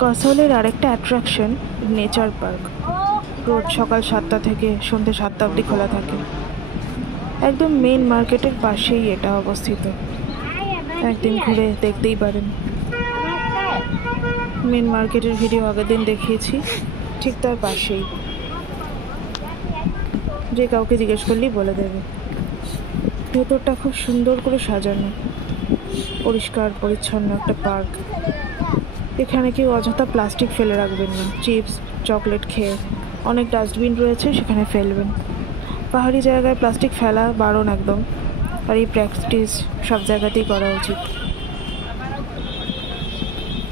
কসলের আরেকটা attraction nature park. রোজ সকাল 7টা থেকে সন্ধ্যে 7টা অবধি খোলা থাকে। একদম মেন মার্কেটের পাশেই এটা অবস্থিত। একদিন ঘুরে দেখতেই পারেন। মেন মার্কেটের ভিডিও আগের দিন দেখিয়েছি, ঠিক তার পাশেই। যে কাউকে জিজ্ঞেস করলেই বলে দেবে। ভেতরটা খুব সুন্দর করে সাজানো, পরিষ্কার পরিচ্ছন্ন একটা পার্ক। এখানে কেউ অযথা প্লাস্টিক ফেলে রাখবেন না। চিপস চকলেট খেয়ে অনেক ডাস্টবিন রয়েছে, সেখানে ফেলবেন। পাহাড়ি জায়গায় প্লাস্টিক ফেলা বারণ একদম, আর এই প্র্যাকটিস সব জায়গাতেই করা উচিত।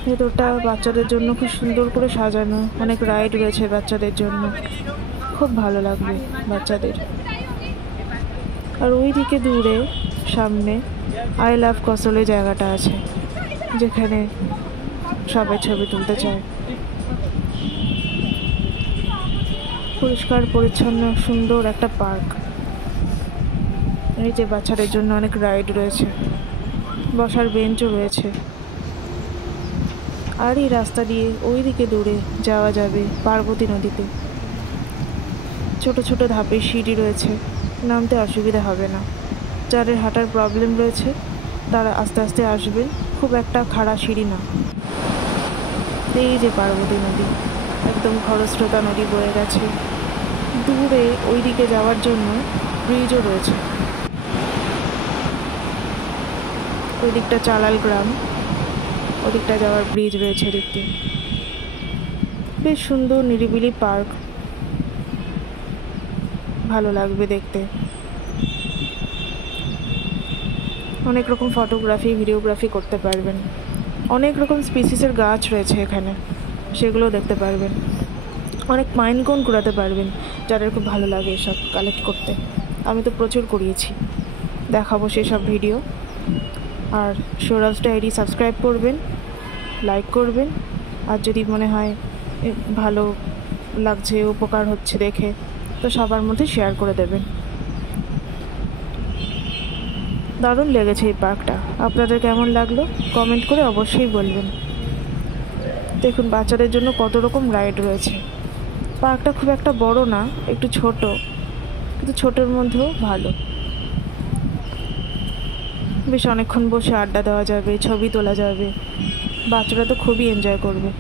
ভেতরটা বাচ্চাদের জন্য খুব সুন্দর করে সাজানো, অনেক রাইড রয়েছে বাচ্চাদের জন্য, খুব ভালো লাগবে বাচ্চাদের। আর ওই দিকে দূরে সামনে আই লাভ কসলে জায়গাটা আছে, যেখানে সবাই ছবি তুলতে চায়। পরিষ্কার পরিচ্ছন্ন সুন্দর একটা পার্ক। এই যে বাচ্চাদের জন্য অনেক রাইড রয়েছে, বসার বেঞ্চও রয়েছে। আর এই রাস্তা দিয়ে ওই দিকে দূরে যাওয়া যাবে পার্বতী নদীতে। ছোট ছোট ধাপের সিঁড়ি রয়েছে, নামতে অসুবিধা হবে না। যাদের হাঁটার প্রবলেম রয়েছে তারা আস্তে আস্তে আসবেন, খুব একটা খাড়া সিঁড়ি না। এই যে পার্বতী নদী, একদম খরস্রোতা নদী বয়ে গেছে। দূরে ওই দিকে যাওয়ার জন্য ব্রিজও রয়েছে। ওই দিকটা চালাল গ্রাম, ওদিকটা যাওয়ার ব্রিজ রয়েছে দেখতে। বেশ সুন্দর নিরিবিলি পার্ক, ভালো লাগবে দেখতে। অনেক রকম ফটোগ্রাফি ভিডিওগ্রাফি করতে পারবেন। অনেক রকম স্পিসিসের গাছ রয়েছে এখানে, সেগুলো দেখতে পারবেন। অনেক মাইনকোন কুড়াতে পারবেন, যাদের খুব ভালো লাগে এসব কালেক্ট করতে। আমি তো প্রচুর করিয়েছি, দেখাবো সেসব ভিডিও। আর সৌরভস ডায়েরি সাবস্ক্রাইব করবেন, লাইক করবেন। আর যদি মনে হয় ভালো লাগছে, উপকার হচ্ছে দেখে, তো সবার মধ্যে শেয়ার করে দেবেন। দারুণ লেগেছে এই পার্কটা। আপনাদের কেমন লাগলো কমেন্ট করে অবশ্যই বলবেন। দেখুন বাচ্চাদের জন্য কত রকম রাইড রয়েছে। পার্কটা খুব একটা বড় না, একটু ছোট, কিন্তু ছোটোর মধ্যেও ভালো। বেশ অনেকক্ষণ বসে আড্ডা দেওয়া যাবে, ছবি তোলা যাবে। বাচ্চারা তো খুবই এনজয় করবে।